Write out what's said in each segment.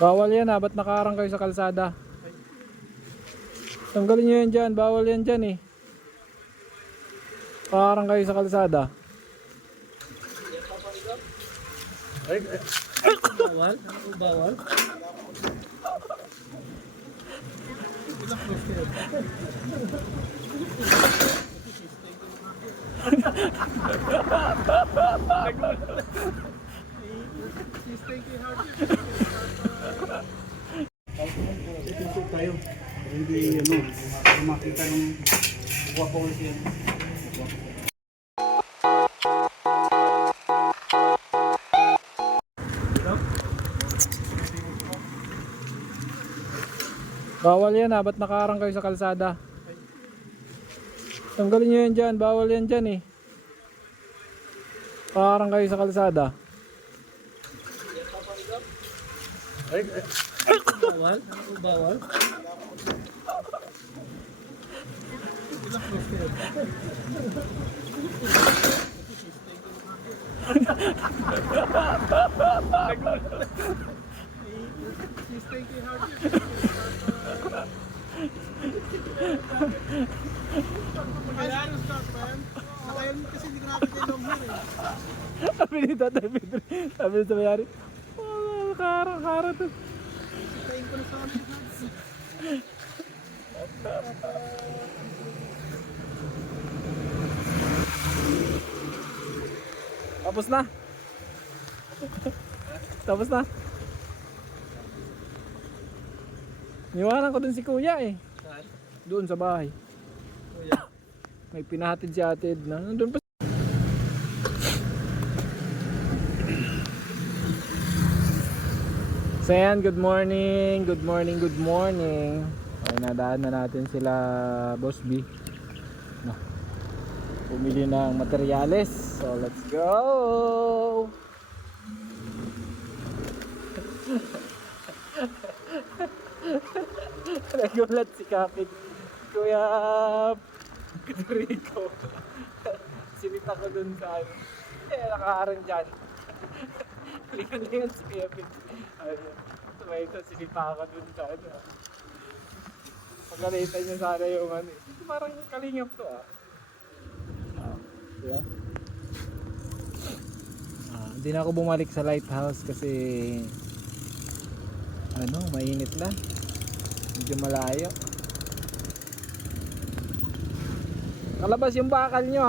Bawal yan ba't nakaharang kayo sa kalsada? Tanggalin nyo yan dyan, bawal yan dyan eh. Nakaharang kayo sa kalsada. Ay, bawal? Bawal? Tututok tayo. Hindi makita ng guwapo kasi yan. Bawal yan ba't nakaharang kayo sa kalsada? Tanggalin nyo yan dyan, bawal yan dyan eh. Nakaharang kayo sa kalsada. Ay, bawal? Bawal? Sabi ni Tatay Pedro, sabi ni sa mayari, nakaharang to. Tapos na. Tapos na. Niwanan ko dun si Kuya eh. Doon sa bahay. May pinahatid si Ate Edna. Nandun pa. So yan, good morning. Good morning, good morning. Okay, nadaan na natin sila Boss B. No. Pumili ng materyales. So let's go. Nagulat si Kapit. Kuya Rico. Sinita ko dun sa ano. Nakaharang dyan. Lingan si Kapit. Tumay ito, sinipa ako dun sa ano. Pagkalitan nyo sana yung ano. Ito parang kalingap to yeah. Hindi na ako bumalik sa lighthouse kasi ano, mainit na. Medyo malayo. Kalabas yung bakal nyo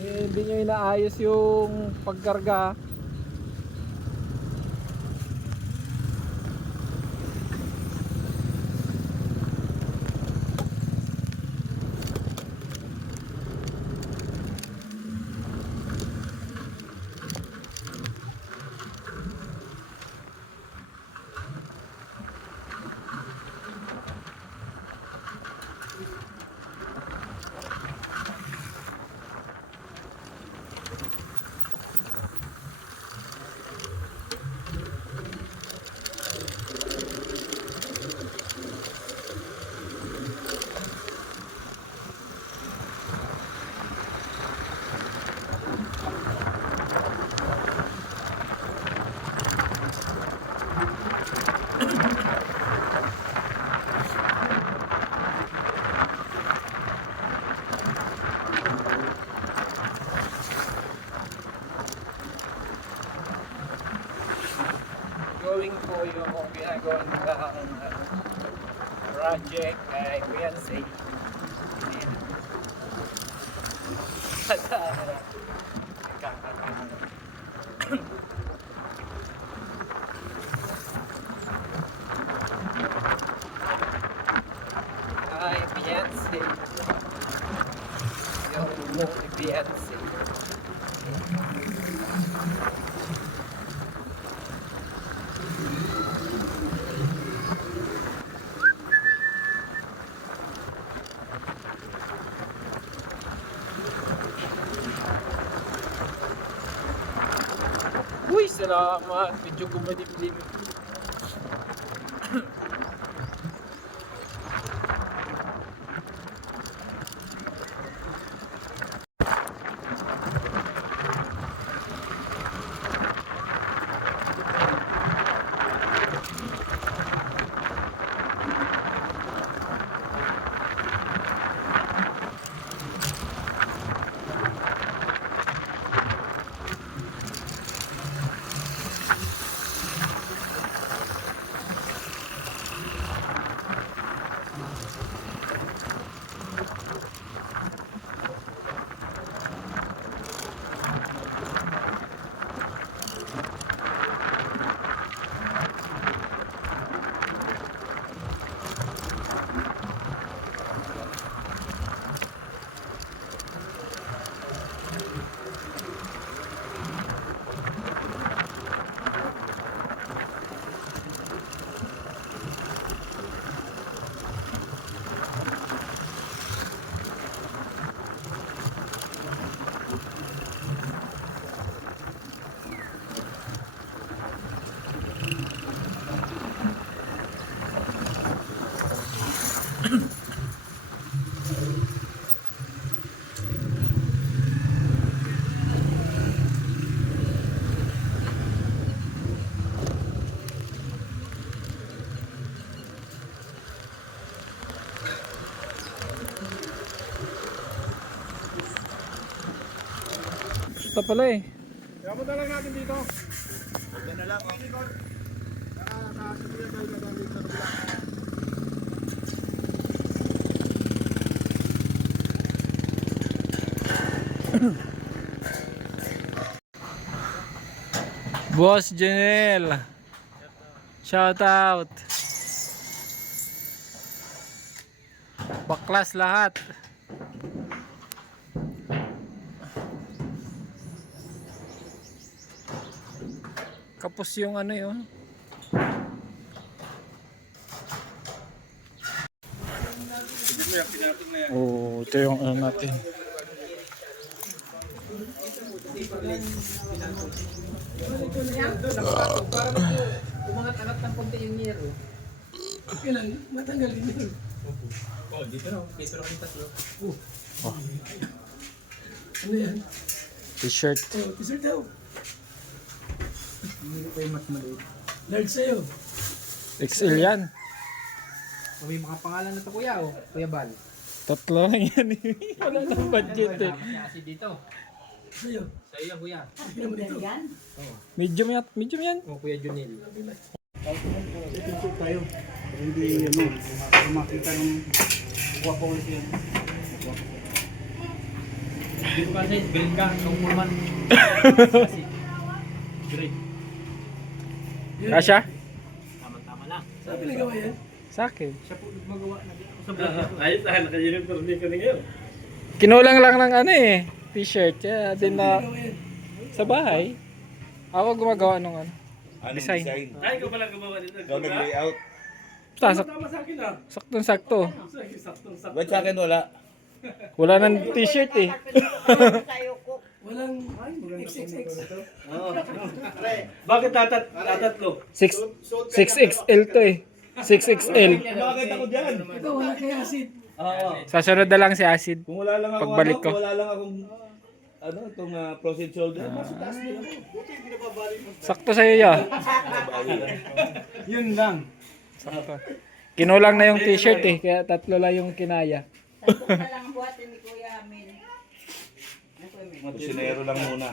hindi nyo inaayos yung pagkarga. Going po yung ginagawa ng project kay Kuya Say. Ay, Beyonce. Yung Beyonce. Uy, salamat. Medyo gumadip-dip. pala eh. Yabot na lang natin dito. Boss Janelle. Shout out. Baklas lahat. Kapos yung ano yun. Oh, ito yung ano natin. Umangat-angat ng konti yung yero. Kailan? Matanggal din yun. Oh, dito na. Dito na kayong tatlo. Ano yan? T-shirt. Oh, t-shirt daw. Hindi ko pa yung mas maliit. Large sa'yo. XL yan. Oh, may mga pangalan na to kuya oh. Kuya Bal. Tatlo lang yan eh. Wala nang budget eh. Kasi dito. Sa'yo. Sa iyo kuya. Tingnan mo dito. Medium yan. Medium yan. Oh, Kuya Junil. T-shirt tayo. Hindi ano, makita ng guwapo kasi yan. Dito kasi, Belga, nung Pullman. Kasi. Great. Kasha? Tama-tama lang. Saan pinagawa yan? Sa akin. Siya po magawa na dito sa vlog. Ayos ah, naka-uniform din kami ngayon. Kinulang lang ng ano eh. T-shirt. Kaya din na Pinagawa yan. sa bahay. Ako gumagawa ng ano. Anong Design. design? Ay, ikaw pala gumawa nito. Ikaw nag-layout. Tama Tama sa akin ah. saktong-sakto. Saktong-sakto. Ba't sa akin wala? Wala nang t-shirt eh. Walang XXX. Bakit tatatlo? 6XL to eh. 6XL. Bakit ako dyan? Ikaw wala kay acid. Oo. Sasunod na lang si Acid. Kung wala lang ako, Pagbalik ko. wala lang akong itong prostate shoulder. Mas taas din ako. Sakto sa'yo ya. Yun lang. Sakto. Kinulang na yung t-shirt eh. Kaya tatlo lang yung kinaya. Kusinero lang muna.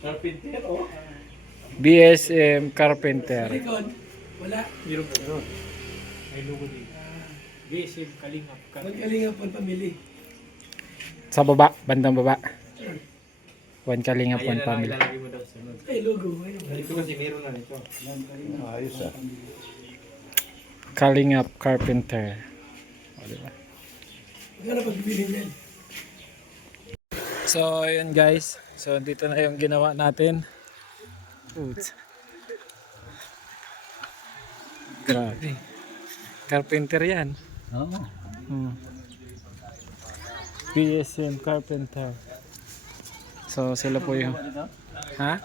Carpenter oh. BSM Carpenter. Likod. Wala. Meron po. May logo dito. BSM Kalingap. Magkalinga po ang pamili. Sa baba. Bandang baba. One Kalingap, one family. Ilalagay mo daw sa sunod. Ay, logo. Ayun. Dito kasi meron na nito. Ayos ah. Kalingap Carpenter. O, diba? Magkano pagbibili niyan? So, ayun guys. So, dito na yung ginawa natin. Oops. Grabe. Carpenter yan. Oo. BSM Carpenter. So, sila po yung... Ha?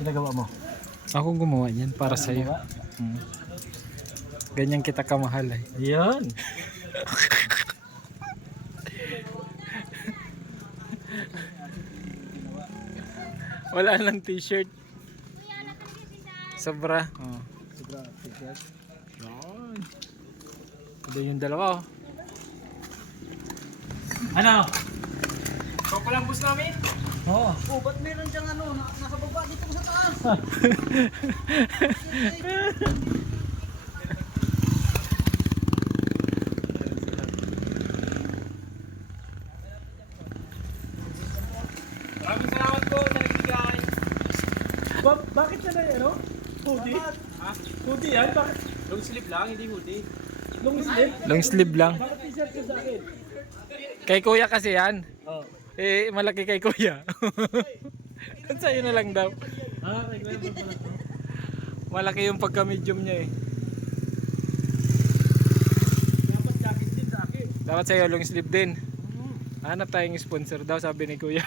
Ginagawa mo? Ako gumawa yan para sa'yo. Ganyan kita kamahal eh. Yan. Wala lang t-shirt. Sobra. Oh. Sobra t-shirt. Yan. Ito yung dalawa oh. Ano? Ikaw palang bus namin? Oo. Oh, ba't meron diyang ano, nakababa dito sa taas? Maraming salamat po sa nagbigay. Bakit na na yan, no? Hoodie? Ha? Hoodie yan? Bakit? Long sleeve lang, hindi hoodie. Long sleeve? Long sleeve lang. Bakit t-shirt ka sa akin? Kay kuya kasi yan. Oh. Eh, malaki kay kuya. Sa'yo na lang daw. Ah, kay Kuya Bal pala. Malaki yung pagka-medium niya eh. Dapat jacket din sa akin. Dapat sa'yo long sleeve din. Hanap tayong sponsor daw, sabi ni kuya.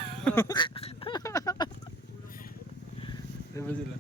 Diba sila?